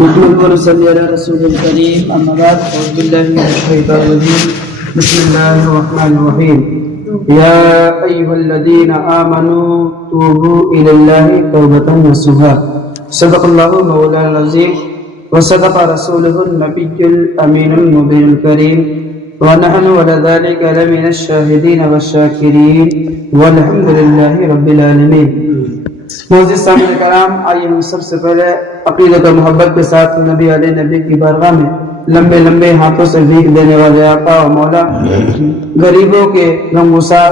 نحمد ونصلي على رسول الكريم أما بعد أعوذ بالله من الشيطان الرجيم بسم الله الرحمن الرحيم يا أيها الذين آمنوا توبوا إلى الله توبة نصوحا صدق الله مولانا العظيم وصدق رسوله النبي الأمين المبين الكريم ونحن على ذلك لمن الشاهدين والشاكرين والحمد لله رب العالمين. معزز سامعین کرام، آئیے ہم سب سے پہلے عقیدت و محبت کے ساتھ نبی علیہ نبی کی بارگاہ میں لمبے لمبے ہاتھوں سے بھیک دینے والے آقا و مولا، غریبوں کے غمگسار،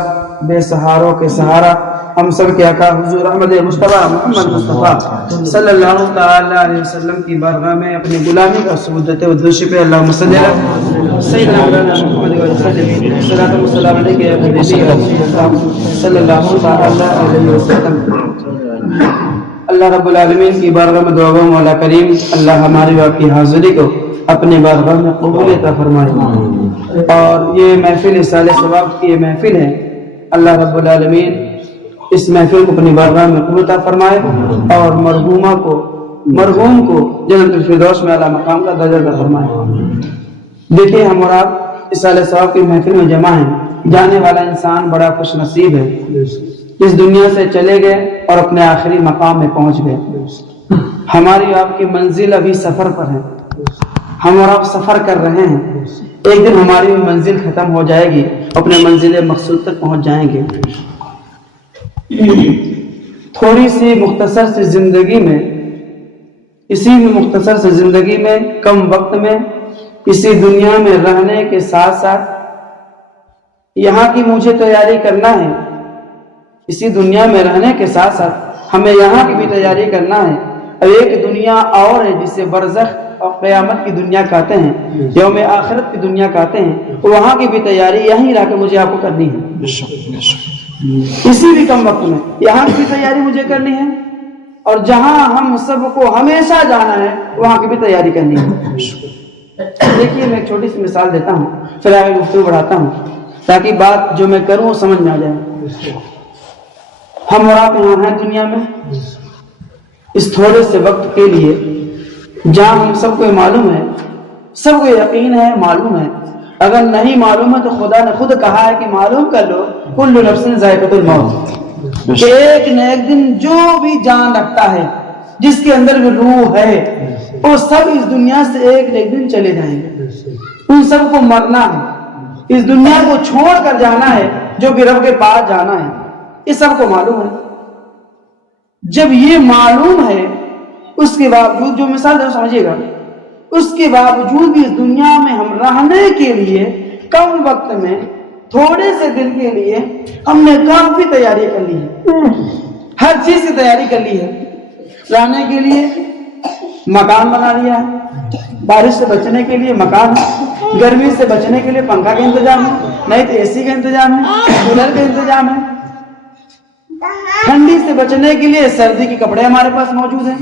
بے سہاروں کے سہارا، ہم سب کے آقا حضور احمد مصطفیٰ محمد مصطفیٰ صلی اللہ تعالی علیہ وسلم کی بارگاہ میں اپنی غلامی کا ثبوت دیتے ہوئے درود پہ اللہم صلی علی سیدنا محمد وسلم صلاۃ و سلام علیک یا حبیبی صلی اللہ تعالی علیہ وسلم. اللہ رب العالمین کی بارگاہ میں دعا گو مولا کریم اللہ ہماری آپ کی حاضری کو اپنے بارگاہ میں قبول عطا فرمائے. اور یہ محفل اصالہ ثواب کی یہ محفل ہے، اللہ رب العالمین اس محفل کو اپنی بارگاہ میں قبول عطا فرمائے اور مرحوم کو جنت الفردوس میں اعلیٰ مقام کا درجہ عطا فرمائے. دیکھیں، ہم اور آپ اصالہ ثواب کی محفل میں جمع ہیں. جانے والا انسان بڑا خوش نصیب ہے، اس دنیا سے چلے گئے اور اپنے آخری مقام میں پہنچ گئے. ہماری آپ کی منزل ابھی سفر پر ہے، ہم اور آپ سفر کر رہے ہیں. ایک دن ہماری منزل ختم ہو جائے گی، اپنے منزل مقصود تک پہنچ جائیں گے. تھوڑی سی مختصر سی زندگی میں، اسی مختصر سی زندگی میں، کم وقت میں، اسی دنیا میں رہنے کے ساتھ ساتھ یہاں کی مجھے تیاری کرنا ہے. اسی دنیا میں رہنے کے ساتھ ساتھ ہمیں یہاں کی بھی تیاری کرنا ہے. اور ایک دنیا اور ہے جسے برزخ اور قیامت کی دنیا کہتے ہیں، یوم آخرت کی دنیا کہتے ہیں. وہاں کی بھی تیاری یہیں رہ کے مجھے آپ کو کرنی ہے. اسی بھی کم وقت میں یہاں کی بھی تیاری مجھے کرنی ہے، اور جہاں ہم سب کو ہمیشہ جانا ہے وہاں کی بھی تیاری کرنی ہے. دیکھیے، میں ایک چھوٹی سی مثال دیتا ہوں، پھر آگے گفتگو بڑھاتا ہوں تاکہ بات جو میں کروں وہ سمجھ میں آ جائے. ہم اور آپ یہاں ہیں دنیا میں اس تھوڑے سے وقت کے لیے، جہاں ہم سب کو معلوم ہے، سب کو یقین ہے، معلوم ہے. اگر نہیں معلوم ہے تو خدا نے خود کہا ہے کہ معلوم کر لو کل نفس ذائقۃ الموت، کہ ایک نہ ایک دن جو بھی جان رکھتا ہے، جس کے اندر بھی روح ہے، وہ سب اس دنیا سے ایک نہ ایک دن چلے جائیں گے. ان سب کو مرنا ہے، اس دنیا کو چھوڑ کر جانا ہے جو کہ رب کے پاس جانا ہے. یہ سب کو معلوم ہے. جب یہ معلوم ہے، اس کے باوجود جو مثال ہے سمجھیے گا، اس کے باوجود بھی اس دنیا میں ہم رہنے کے لیے کم وقت میں تھوڑے سے دن کے لیے ہم نے کافی تیاری کر لی ہے. ہر چیز کی تیاری کر لی ہے. رہنے کے لیے مکان بنا لیا ہے، بارش سے بچنے کے لیے مکان ہے، گرمی سے بچنے کے لیے پنکھا کا انتظام ہے، نہیں تو اے سی کا انتظام ہے، کولر کا انتظام ہے. ٹھنڈی سے بچنے کے لیے سردی کے کپڑے ہمارے پاس موجود ہیں.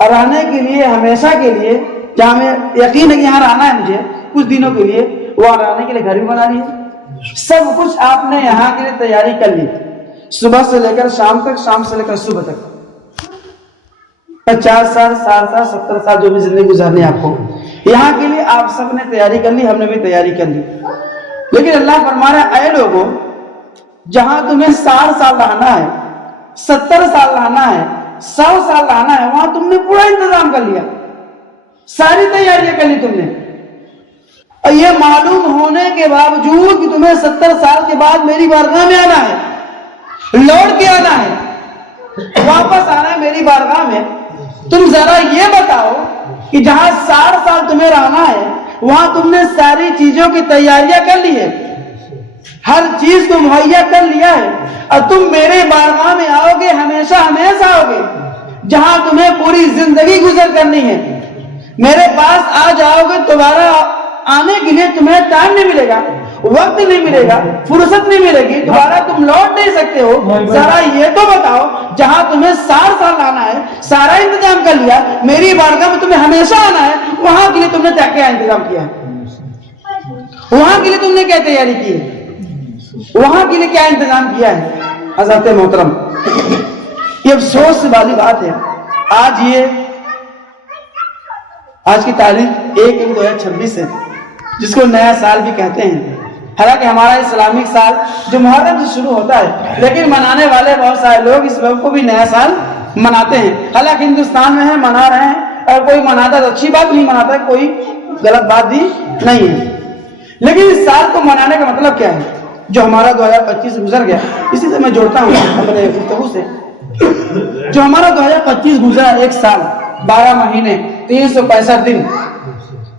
اور رہنے کے لیے ہمیشہ کے لیے، جہاں میں یقین ہے کہ یہاں رہنا ہے مجھے کچھ دنوں کے لیے، وہاں رہنے کے لیے گھر بھی بنا لیے. سب کچھ آپ نے یہاں کے لیے تیاری کر لی. صبح سے لے کر شام تک، شام سے لے کر صبح تک، 50 سال، 60 سال، 70 سال جو بھی زندگی گزارنی آپ کو، یہاں کے لیے آپ سب نے تیاری کر لی، ہم نے بھی تیاری کر لی. لیکن اللہ فرما رہا ہے، اے لوگوں، جہاں تمہیں 60 سال رہنا ہے، 70 سال رہنا ہے، 100 سال رہنا ہے، وہاں تم نے پورا انتظام کر لیا، ساری تیاریاں کر لی تم نے. اور یہ معلوم ہونے کے باوجود کہ تمہیں 70 سال کے بعد میری بارگاہ میں آنا ہے، لوٹ کے آنا ہے، واپس آنا ہے میری بارگاہ میں. تم ذرا یہ بتاؤ کہ جہاں 60 سال تمہیں رہنا ہے وہاں تم نے ساری چیزوں کی تیاریاں کر لی ہے، ہر چیز کو مہیا کر لیا ہے، اور تم میرے بارگاہ میں آؤ گے، ہمیشہ ہمیشہ آؤ گے، جہاں تمہیں پوری زندگی گزر کرنی ہے. میرے پاس آ جاؤ گے، دوبارہ آنے کے لیے تمہیں ٹائم نہیں ملے گا، وقت نہیں ملے گا، فرصت نہیں ملے گی، دوبارہ تم لوٹ نہیں سکتے ہو. ذرا یہ تو بتاؤ، جہاں تمہیں 60 سال آنا ہے، سارا انتظام کر لیا، میری بارگاہ میں تمہیں ہمیشہ آنا ہے، وہاں کے لیے تم نے کیا انتظام کیا ہے؟ وہاں کے لیے تم نے کیا تیاری کی ہے؟ وہاں کے لیے کیا انتظام کیا ہے؟ حضرت محترم، یہ افسوس والی بات ہے، آج یہ آج کی تاریخ 1/1/2026 ہے، جس کو نیا سال بھی کہتے ہیں۔ حالانکہ ہمارا اسلامک سال جو محرم سے شروع ہوتا ہے، لیکن منانے والے بہت سارے لوگ اس وقت کو بھی نیا سال مناتے ہیں۔ حالانکہ ہندوستان میں ہے، منا رہے ہیں، اور کوئی مناتا تو اچھی بات، نہیں مناتا کوئی غلط بات بھی نہیں ہے۔ لیکن اس سال کو منانے کا مطلب کیا ہے؟ جو ہمارا 2025 گزر گیا، اسی سے میں جوڑتا ہوں اپنے گفتگو سے، جو ہمارا 2025 گزرا، ایک سال 12 مہینے 365 دن،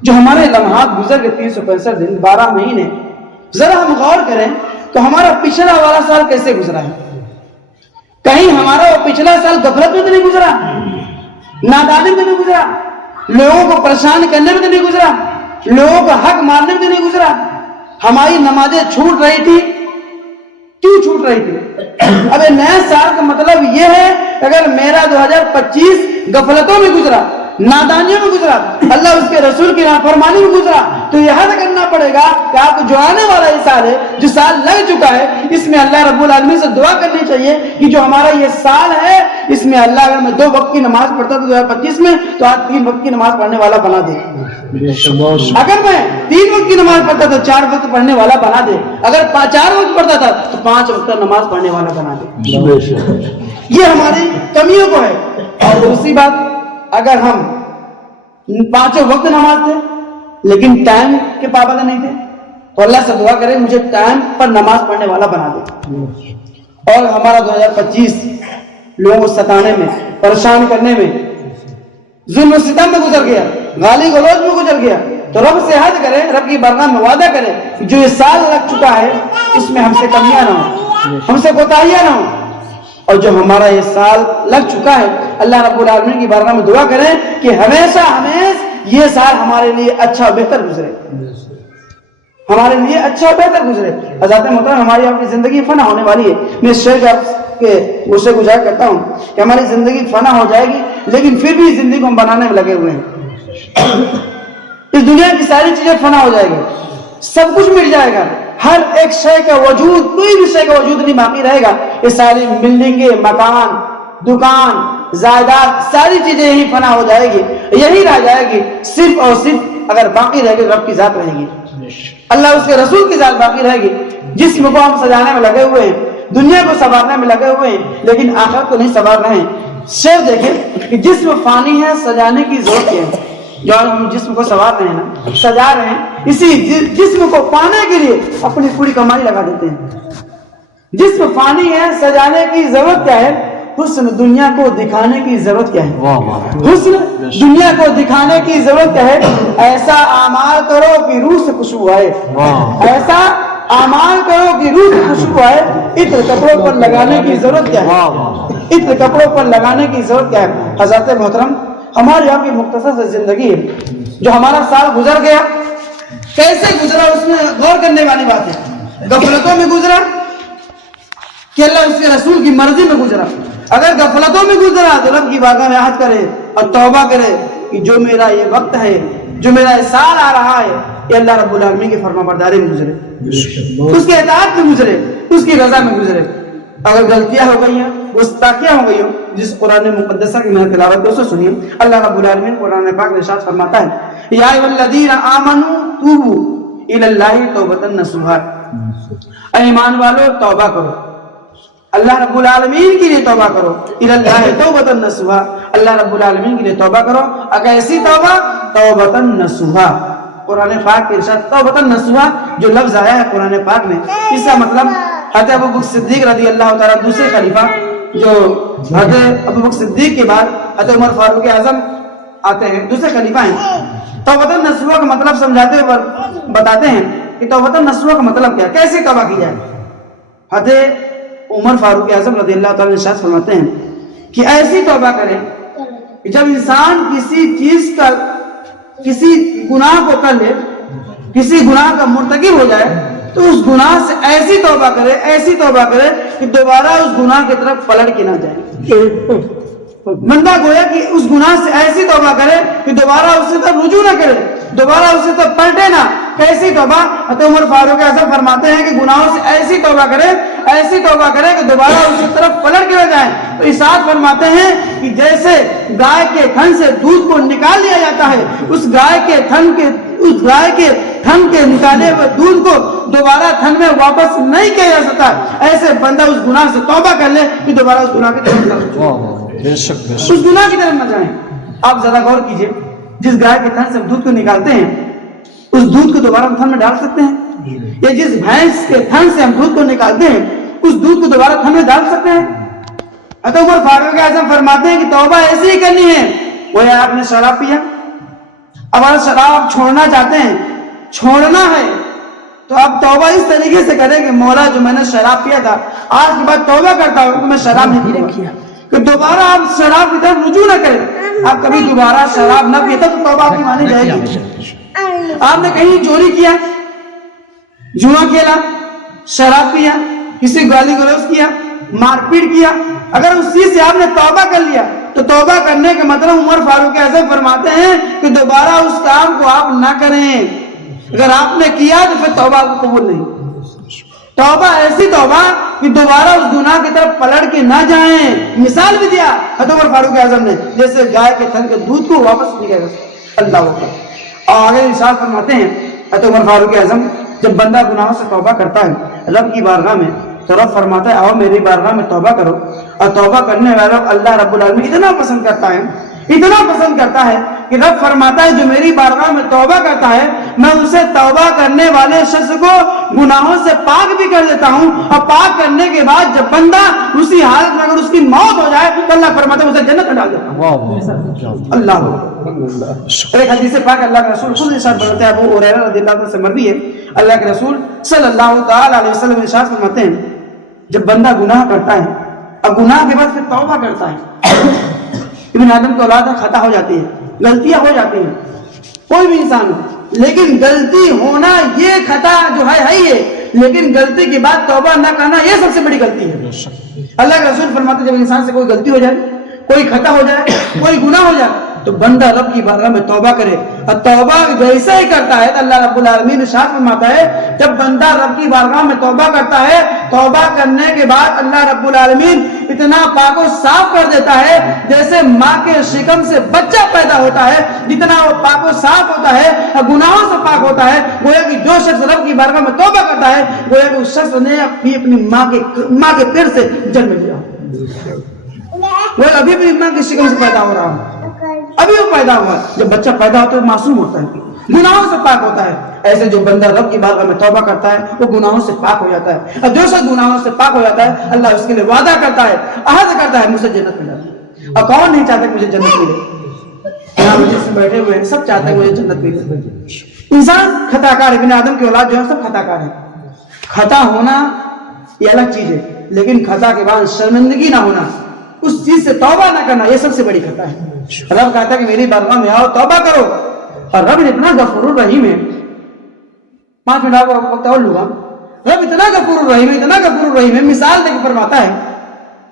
جو ہمارے لمحات گزر گئے 365 دن 12 مہینے، ذرا ہم غور کریں تو ہمارا پچھلا والا سال کیسے گزرا ہے؟ کہیں ہمارا وہ پچھلا سال غفلت میں تو نہیں گزرا، نادانی میں نہیں گزرا، لوگوں کو پریشان کرنے میں تو نہیں گزرا، لوگوں کا حق مارنے میں تو نہیں گزرا، ہماری نمازیں چھوٹ رہی تھی، کیوں چھوٹ رہی تھی؟ اب نئے سال کا مطلب یہ ہے، اگر میرا 2025 غفلتوں میں گزرا، نادانیوں میں گزرا، اللہ اس کے رسول کی نافرمانی میں گزرا، تو یہ حد کرنا پڑے گا کہ آپ کو جو آنے والا یہ سال ہے، جو سال لگ چکا ہے، اس میں اللہ رب العالمین سے دعا کرنی چاہیے کہ جو ہمارا یہ سال ہے، اس میں اللہ اگر میں 2 وقت کی نماز پڑھتا تھا 2025 میں، تو آج 3 وقت کی نماز پڑھنے والا بنا دے۔ اگر میں 3 وقت کی نماز پڑھتا تھا 4 وقت پڑھنے والا بنا دے، اگر 4 وقت پڑھتا تھا تو 5 وقت نماز پڑھنے والا بنا دے۔ یہ ہماری کمیوں کو ہے۔ اور دوسری بات، اگر ہم 5 وقت نماز تھے لیکن ٹائم کے پابند نہیں تھے، تو اللہ سے دعا کرے مجھے ٹائم پر نماز پڑھنے والا بنا دے۔ اور ہمارا 2025 لوگوں کو ستانے میں، پریشان کرنے میں، ظلم و ستم میں گزر گیا، گالی گلوچ میں گزر گیا، تو رب سے حد کرے، رب کی بارگاہ میں وعدہ کرے کہ جو یہ سال لگ چکا ہے اس میں ہم سے کمیاں نہ ہوں، ہم سے کوتاہیاں نہ ہوں۔ اور جو ہمارا یہ سال لگ چکا ہے، اللہ رب العالمین کی بارگاہ میں دعا کریں کہ ہمیشہ یہ سال ہمارے لیے اچھا اور بہتر گزرے، ہمارے لیے اچھا اور بہتر گزرے۔ حضرات محترم، ہماری آپ کی زندگی فنا ہونے والی ہے۔ میں اس شعر کے غصے کو ظاہر کرتا ہوں کہ ہماری زندگی فنا ہو جائے گی، لیکن پھر بھی زندگی کو ہم بنانے میں لگے ہوئے ہیں۔ اس دنیا کی ساری چیزیں فنا ہو جائے گی، سب کچھ مل جائے گا، ہر ایک شے کا وجود، کوئی بھی شے کا وجود نہیں باقی رہے گا۔ یہ ساری بلڈنگیں، مکان، دکان، جائیداد، ساری چیزیں یہی فنا ہو جائے گی، یہی رہ جائے گی، صرف اور صرف اگر باقی رہے گی رب کی ذات رہے گی، اللہ اس کے رسول کی ذات باقی رہے گی۔ جسم کو ہم سجانے میں لگے ہوئے ہیں، دنیا کو سنوارنے میں لگے ہوئے ہیں، لیکن آخرت کو نہیں سنوار رہے ہیں۔ شعر دیکھیں کہ جسم فانی ہے، سجانے کی ضرورت کیا ہے؟ جو ہم جسم کو سنوار رہے ہیں نا، سجا رہے ہیں، اسی جسم کو پانے کے لیے اپنی پوری کمائی لگا دیتے ہیں۔ جسم فانی ہے، سجانے کی ضرورت کیا ہے؟ حسن دنیا کو دکھانے کی ضرورت کیا ہے؟ حسن دنیا کو دکھانے کی ضرورت کیا ہے؟ ایسا اعمال کرو کہ روح سے خوشبو آئے، ایسا اعمال کرو کہ روح سے خوشبو آئے۔ عطر کپڑوں پر لگانے کی ضرورت کیا ہے؟ عطر کپڑوں پر لگانے کی ضرورت کیا ہے؟ حضرات محترم، ہماری یہاں کی مختصر سے زندگی ہے، جو ہمارا سال گزر گیا کیسے گزرا اس میں غور کرنے والی بات ہے۔ غفلتوں میں گزرا کہ اللہ اس کے رسول کی مرضی میں گزرا؟ اگر غفلتوں میں گزرا تو رب کی بارگاہ میں عہد کرے اور توبہ کرے کہ جو میرا یہ وقت ہے، جو میرا یہ سال آ رہا ہے، یہ اللہ رب العالمین کی فرما برداری میں گزرے، اس کے اطاعت میں گزرے، اس کی رضا میں گزرے۔ اگر غلطیاں ہو گئی ہیں، گستاخیاں ہو گئی ہوں، جس قرآن مقدسہ کی میں تلاوت دوستوں سنیے، اللہ رب العالمین قرآن پاک میں ارشاد فرماتا ہے، یا ایھا الذین آمنوا توبوا الی اللہ توبۃ نصوحا، اے ایمان والو توبہ کرو، اللہ رب العالمین کے لیے توبہ کرو، الی اللہ توبۃ نصوحا، اللہ رب العالمین کے لیے توبہ کرو۔ اگر ایسی توبہ، توبۃ نصوحا، قرآن پاک کے ارشاد توبۃ نصوحا جو لفظ آیا ہے قرآن پاک میں، اس کا مطلب حضرت ابوبکر صدیق رضی اللہ تعالیٰ دوسرے خلیفہ، جو حضرت ابوبکر صدیق کے بعد حضرت عمر فاروق اعظم آتے ہیں، دوسرے خلیفہ ہیں۔ توبۃ نصوحا کا مطلب سمجھاتے ہوئے بتاتے ہیں کہ توبۃ نصوحا کا مطلب کیا، کیسے توبہ کی جائے۔ حضرت عمر فاروق اعظم رضی اللہ تعالیٰ ارشاد فرماتے ہیں کہ ایسی توبہ کرے کہ جب انسان کسی چیز کا، کسی گناہ کو کر لے، کسی گناہ کا مرتکب ہو جائے، تو اس گناہ سے ایسی توبہ کرے، ایسی توبہ کرے کہ دوبارہ اس گناہ کی طرف پلٹ کے نہ جائے۔ بندہ گویا کہ اس گناہ سے ایسی توبہ کرے کہ دوبارہ اس سے طرف رجوع نہ کرے, دوبارہ اس سے طرف پلٹے نہ. کیسی توبہ؟ حضرت عمر فاروق اعظم فرماتے ہیں کہ گناہوں سے ایسی توبہ کرے کہ دوبارہ اس کی طرف پلٹ کے نہ جائیں. تو ارشاد فرماتے ہیں کہ جیسے گائے کے تھن سے دودھ کو نکال لیا جاتا ہے, اس گائے کے تھن کے نکالے ہوئے دودھ کو دوبارہ تھن میں واپس نہیں کیا جا سکتا. ایسے بندہ اس گناہ سے توبہ کر لے کہ دوبارہ اس گناہ کی طرف اس گناہ کی طرف نہ جائیں. آپ ذرا غور کیجئے, جس گائے کے تھن سے ہم دودھ کو نکالتے ہیں, اس دودھ کو دوبارہ ہم تھن میں ڈال سکتے ہیں؟ یا جس بھینس کے تھن سے ہم دودھ کو نکالتے ہیں, اس دودھ کو دوبارہ تھن میں ڈال سکتے ہیں؟ حضرت عمر فاروق اعظم فرماتے ہیں کہ توبہ ایسی ہی کرنی ہے. وہ آپ نے شراب پیا, اب اگر شراب چھوڑنا چاہتے ہیں, چھوڑنا ہے, تو آپ توبہ اس طریقے سے کریں کہ مولا جو میں نے شراب پیا تھا, آج کے بعد توبہ کرتا ہوں کہ میں شراب نہیں پیتا, کہ دوبارہ آپ شراب کی طرف رجوع نہ کریں. آپ کبھی دوبارہ شراب نہ پیتا تو توبہ آپ کی مانی جائے گی. آپ نے کہیں چوری کیا, جوا کھیلا, شراب پیا, کسی گالی گلوچ کیا, مار پیٹ کیا, اگر اس چیز سے آپ نے توبہ کر لیا تو توبہ کرنے کے مطلب عمر فاروق اعظم فرماتے ہیں کہ دوبارہ اس کام کو آپ نہ کریں. اگر آپ نے کیا تو پھر توبہ کو قبول نہیں. توبہ ایسی توبہ کہ دوبارہ اس گناہ کی طرف پلٹ کے نہ جائیں. مثال بھی دیا حضرت عمر فاروق اعظم نے, جیسے گائے کے تھن کے دودھ کو واپس نہیں کرے. اللہ اکبر. اور آگے ارشاد فرماتے ہیں حضرت عمر فاروق اعظم, جب بندہ گناہوں سے توبہ کرتا ہے رب کی بارگاہ میں, تو رب فرماتا ہے آؤ میری بارگاہ میں توبہ کرو. اور توبہ کرنے والا اللہ رب العالمین اتنا پسند کرتا ہے کہ رب فرماتا ہے جو میری بارگاہ میں توبہ کرتا ہے میں اسے توبہ کرنے والے شخص کو گناہوں سے پاک بھی کر دیتا ہوں. اور پاک کرنے کے بعد جب بندہ اسی حالت میں اگر اس کی موت ہو جائے تو اللہ فرماتا ہے اسے جنت میں ڈال دیتا ہوں. اللہ. ایک حدیث پاک اللہ کے رسول خود ارشاد فرماتے ہیں, ابو ہریرہ رضی اللہ عنہ سے مروی ہے, اللہ کے رسول صلی اللہ تعالی علیہ وسلم ارشاد فرماتے ہیں جب بندہ گناہ کرتا ہے اور گناہ کے بعد پھر توبہ کرتا ہے, ابن آدم کی اولاد خطا ہو جاتی ہے, غلطیاں ہو جاتی ہیں, کوئی بھی انسان ہو, لیکن غلطی ہونا یہ خطا جو ہے ہی ہے, لیکن غلطی کے بعد توبہ نہ کرنا یہ سب سے بڑی غلطی ہے. اللہ کے رسول فرماتے ہیں جب انسان سے کوئی غلطی ہو جائے, کوئی خطا ہو جائے, کوئی گناہ ہو جائے, تو بندہ رب کی بارگاہ میں توبہ کرے. اور توبہ جیسا ہی کرتا ہے تو اللہ رب العالمین ارشاد فرماتا ہے جب بندہ رب کی بارگاہ میں توبہ کرتا ہے, توبہ کرنے کے بعد اللہ رب العالمین اتنا پاک و صاف کر دیتا ہے جیسے ماں کے شکم سے بچہ پیدا ہوتا ہے, جتنا وہ پاک و صاف ہوتا ہے اور گناہوں سے پاک ہوتا ہے. گویا کہ جو شخص رب کی بارگاہ میں توبہ کرتا ہے گویا کہ اس شخص نے اپنی ماں کے پیر سے جنم لیا, وہ ابھی بھی ماں کی شکم سے پیدا ہو رہا ہے, ابھی وہ پیدا ہوا. جب بچہ پیدا ہوتا ہے معصوم ہوتا ہے, گناہوں سے پاک ہوتا ہے. ایسے جو بندہ رب کی بارگاہ میں توبہ کرتا ہے وہ گناہوں سے پاک ہو جاتا ہے. اور جو شخص گناہوں سے پاک ہو جاتا ہے اللہ اس کے لیے وعدہ کرتا ہے, عہد کرتا ہے مجھے جنت ملے. اور کون نہیں چاہتا کہ مجھے جنت ملے؟ یہاں مجلس میں بیٹھے ہوئے ہیں سب چاہتے ہیں مجھے جنت ملے. انسان خطا کار ہے, ابن آدم کی اولاد جو ہے سب خطا کار ہے. خطا ہونا یہ الگ چیز ہے, لیکن خطا کے بعد شرمندگی نہ ہونا, اس چیز سے توبہ نہ کرنا یہ سب سے بڑی خطا ہے. رب کہتا ہے کہ میری بارگاہ میں آؤ توبہ کرو. اور رب اتنا غفور الرحیم ہے, 5 منٹ آپ وقت اور لوں گا, رب اتنا غفور الرحیم ہے, اتنا غفور الرحیم ہے. مثال دے کے فرماتا ہے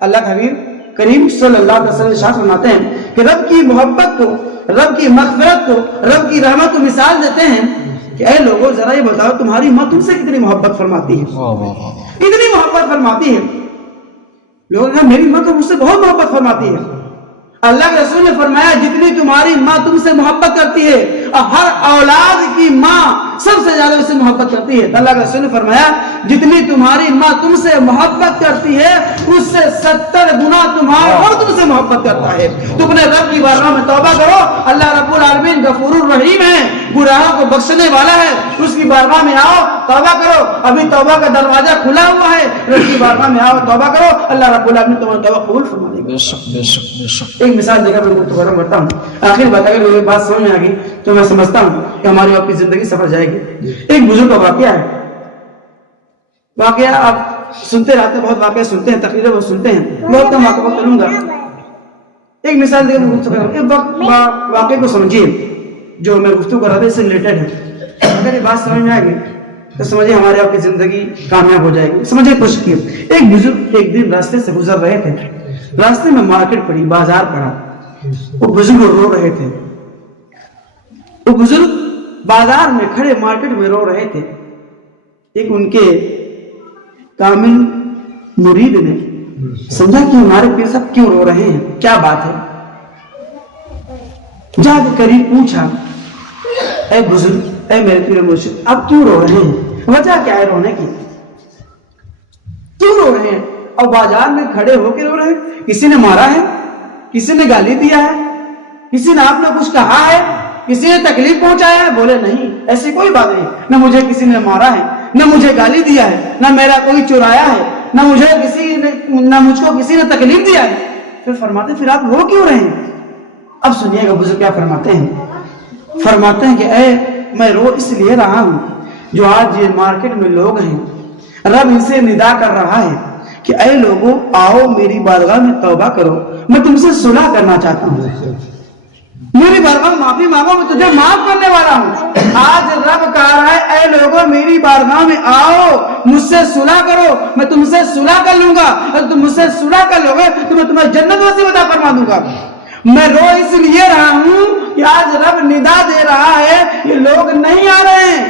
اللہ کے حبیب کریم صلی اللہ علیہ وسلم ارشاد فرماتے ہیں کہ رب کی محبت کو, رب کی مغفرت کو, رب کی رحمت کو مثال دیتے ہیں کہ اے لوگوں ذرا یہ بتاؤ تمہاری ماں تم سے کتنی محبت فرماتی ہے, کتنی محبت فرماتی ہے. لوگوں نے کہا میری ماں تو مجھ سے بہت محبت فرماتی ہے. اللہ کے رسول نے فرمایا جتنی تمہاری ماں تم سے محبت کرتی ہے اور ہر اولاد کی ماں سب سے زیادہ اس سے محبت کرتی ہے. اللہ کے رسول نے فرمایا جتنی تمہاری ماں تم سے محبت کرتی ہے اس سے 70 گنا تمہارا اور تم سے محبت کرتا ہے. تم اپنے رب کی بارگاہ میں توبہ کرو, اللہ رب العالمین غفور الرحیم ہے, گناہوں کو بخشنے والا ہے. اس کی بارگاہ میں آؤ توبہ کرو, ابھی توبہ کا دروازہ کھلا ہوا ہے. رب کی بارگاہ میں آؤ توبہ کرو, اللہ رب العالمین تمہاری توبہ قبول فرما دے گا. ایک مثال دے کر میں گفتگو ختم کرتا ہوں. آخر بات اگر میری بات سمجھ میں آ گئی تو میں سمجھتا ہوں کہ ہماری آپ کی زندگی سفر جائے گی. ایک بزرگ کا واقعہ ہے, واقعہ آپ سنتے رہتے ہیں, بہت واقعہ سنتے ہیں, تقریریں بہت سنتے ہیں, بہت کم واقعہ لوں گا. ایک مثال دے کر واقعے کو سمجھیے جو میں گفتگو کر رہا تھا اس سے ریلیٹڈ ہے. اگر یہ بات سمجھ میں آئے گی تو سمجھے ہماری آپ کی زندگی کامیاب ہو جائے گی. سمجھے کوشش کیے. ایک بزرگ ایک دن راستے سے گزر رہے تھے, راستے میں مارکیٹ پڑی, بازار پڑا, وہ بزرگ رو رہے تھے. وہ بزرگ بازار میں کھڑے مارکیٹ میں رو رہے تھے. ایک ان کے کامل مرید نے سمجھا کہ ہمارے پیر صاحب کیوں رو رہے ہیں, کیا بات ہے. جا کے قریب پوچھا, اے بزرگ, اے میرے پیر مرشد, آپ کیوں رو رہے ہیں, وجہ کیا ہے رونے کی, کیوں رو رہے ہیں؟ اور بازار میں کھڑے ہو کے رو رہے ہیں. کسی نے مارا ہے, کسی نے گالی دیا ہے, کسی نے آپ نے کچھ کہا ہے, کسی نے تکلیف پہنچایا ہے؟ بولے نہیں, ایسی کوئی بات نہیں, نہ مجھے کسی نے مارا ہے, نہ مجھے گالی دیا ہے, نہ میرا کوئی چرایا ہے, نہ مجھ کو کسی نے تکلیف دیا ہے. پھر فرماتے پھر آپ رو کیوں رہے ہیں؟ اب سنیے گا بزرگ کیا فرماتے ہیں. فرماتے ہیں کہ اے میں رو اس لیے رہا ہوں جو آج یہ مارکیٹ میں لوگ ہیں, رب ان سے ندا کر رہا ہے کہ اے لوگوں آؤ میری بارگاہ میں توبہ کرو, میں تم سے صلح کرنا چاہتا ہوں, میری بارگاہ میں معافی مانگو, میں تجھے معاف کرنے والا ہوں. آج رب کہہ رہا ہے اے لوگوں میری بارگاہ میں آؤ, مجھ سے صلح کرو, میں تم سے صلح کر لوں گا, اگر تم مجھ سے صلح کر لو گے تو میں تمہیں جنت نصیب عطا فرما دوں گا. میں رو اس لیے رہا ہوں کہ آج رب ندا دے رہا ہے, یہ لوگ نہیں آ رہے ہیں,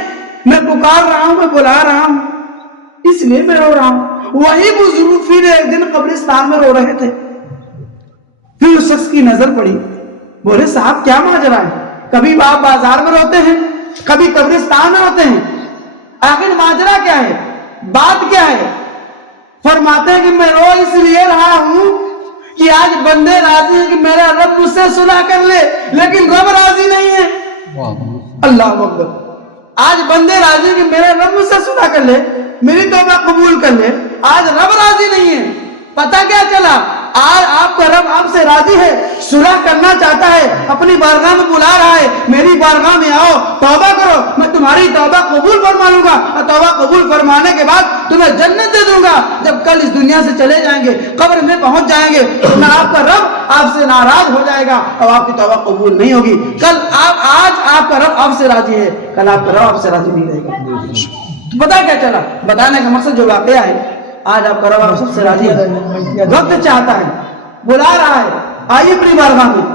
میں پکار رہا ہوں, میں بلا رہا ہوں, اس لیے میں رو رہا ہوں. وہی بزرگ پھر ایک دن قبرستان میں رو رہے تھے. پھر اس شخص کی نظر پڑی, بولے صاحب کیا ماجرا ہے, کبھی آپ بازار میں روتے ہیں, کبھی قبرستان میں روتے ہیں, آخر ماجرا کیا ہے, بات کیا ہے؟ فرماتے ہیں کہ میں رو اس لیے رہا ہوں کہ آج بندے راضی ہیں کہ میرا رب مجھ سے صلح کر لے, لیکن رب راضی نہیں ہے. اللہ اکبر. آج بندے راضی ہیں کہ میرا رب مجھ سے صلح کر لے, میری توبہ قبول کر لے, آج رب راضی نہیں ہے. پتہ کیا چلا, آج آپ کا رب آپ سے راضی ہے, صلح کرنا چاہتا ہے, اپنی بارگاہ میں بلا رہا ہے, میری بارگاہ میں آؤ, توبہ کرو, میں تمہاری توبہ قبول فرما لوں گا, اور توبہ قبول فرمانے کے بعد تمہیں جنت دے دوں گا. جب کل اس دنیا سے چلے جائیں گے, قبر میں پہنچ جائیں گے, تو نہ آپ کا رب آپ سے ناراض ہو جائے گا اور آپ کی توبہ قبول نہیں ہوگی. کل آج آپ کا رب آپ سے راضی ہے, کل آپ کا رب آپ سے راضی نہیں رہے گا. پتا کیا چلا, بتانے کا مقصد جو واقعہ ہے, آج آپ کا رب آپ سب سے راضی ہے, وقت چاہتا ہے, بلا رہا ہے, آئیے اپنی بارگاہ میں.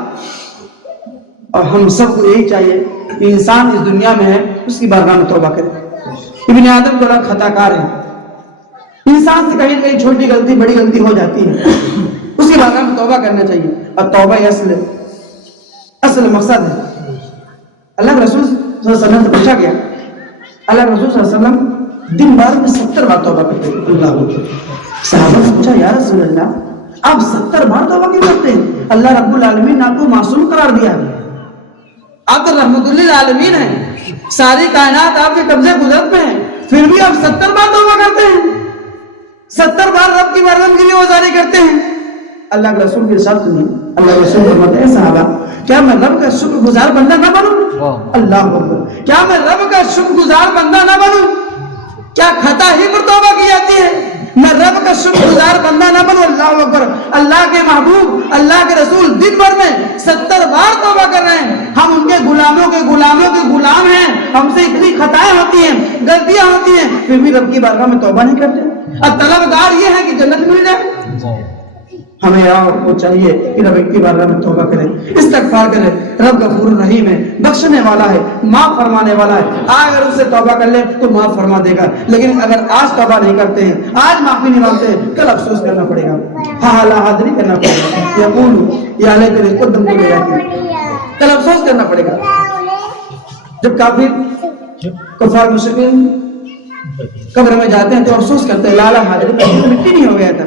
اور ہم سب کو یہی چاہیے کہ انسان اس دنیا میں ہے, اس کی بارگاہ میں توبہ کرے. ابن آدم کو لوگ خطا کار ہیں, انسان سے کہیں کہیں چھوٹی غلطی بڑی غلطی ہو جاتی ہے, اس کی بارگاہ میں توبہ کرنا چاہیے. اور توبہ اصل مقصد ہے. اللہ کے رسول صلی اللہ علیہ وسلم سے پوچھا گیا, اللہ کے رسول صلی اللہ علیہ وسلم دن بھر میں 70 بار توبہ کرتے ہیں. اللہ صحابہ نے پوچھا یا رسول اللہ آپ 70 بار توبہ کیوں کرتے ہیں؟ اللہ رب العالمین نے آپ کو معصوم قرار دیا ہے, آپ تو رحمت للعالمین ہیں, ساری کائنات آپ کے قبضے قدرت میں ہے, پھر بھی آپ 70 بار توبہ کرتے ہیں, 70 بار رب کی بارگاہ کے لیے وزاری کرتے ہیں. اللہ کے رسول کے ارشاد سنیے, اللہ کے رسول فرماتے ہیں صحابہ کیا میں رب کا شکر گزار بندہ نہ بنوں؟ اللہ اکبر. کیا میں رب کا شکر گزار بندہ نہ بنوں؟ کیا خطا ہی پر توبہ کی جاتی ہے؟ میں رب کا شکر گزار بندہ نہ بنوں. اللہ اکبر. اللہ کے محبوب اللہ کے رسول دن بھر میں 70 بار توبہ کر رہے ہیں. ہم ان کے غلاموں کے غلام ہیں, ہم سے اتنی خطائیں ہوتی ہیں, غلطیاں ہوتی ہیں, پھر بھی رب کی بارگاہ میں توبہ نہیں کرتے. اب طلبگار یہ ہے کہ جنت مل جائے. ہمیں آپ کو چاہیے کہ رب کی بارگاہ میں توبہ کریں, استغفار کریں. رب غفور رحیم ہے, بخشنے والا ہے, معاف فرمانے والا ہے. اگر اسے توبہ کر لیں تو معاف فرما دے گا, لیکن اگر آج توبہ نہیں کرتے ہیں, آج معافی نہیں مانگتے ہیں, کل افسوس کرنا پڑے گا, حاضری کرنا پڑے گا. یقول یا لیتنی قدمت لحیاتی, کل افسوس کرنا پڑے گا. جب کافر کفار مشرکین قبر میں جاتے ہیں تو افسوس کرتے ہیں لالا حاضری مٹی نہیں ہو گیا تھا,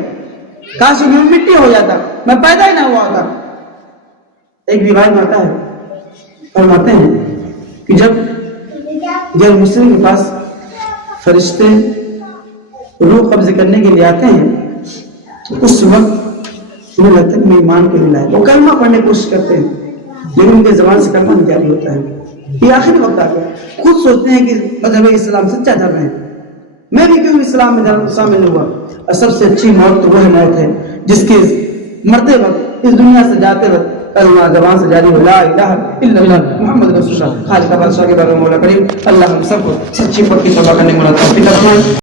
کاش میں مٹی ہو جاتا, میں پیدا ہی نہ ہوا ہوتا. ایک روایت میں آتا ہے, فرماتے ہیں کہ جب غیر مسلم کے پاس فرشتے روح قبض کرنے کے لیے آتے ہیں تو اس وقت انہیں لگتا ہے کہ میں ایمان کے لیے لائے, وہ کلمہ پڑھنے کی کوشش کرتے ہیں لیکن ان کے زبان سے کلمہ نہیں جاری ہوتا ہے. یہ آخری وقت آ گیا, خود سوچتے ہیں کہ مذہب اسلام سچا دھرم ہے, میں بھی کیوں اسلام میں شامل ہوا. اور سب سے اچھی موت تو وہ موت ہے جس کے مرتے وقت, اس دنیا سے جاتے وقت کلمہ زبان سے جاری ہو لا الہ الا اللہ محمد رسول اللہ. خالق بادشاہ کے بارے میں مولا کریم اللہ ہم سب کو سچی پکی توبہ کرنے کی توفیق عطا فرمائے.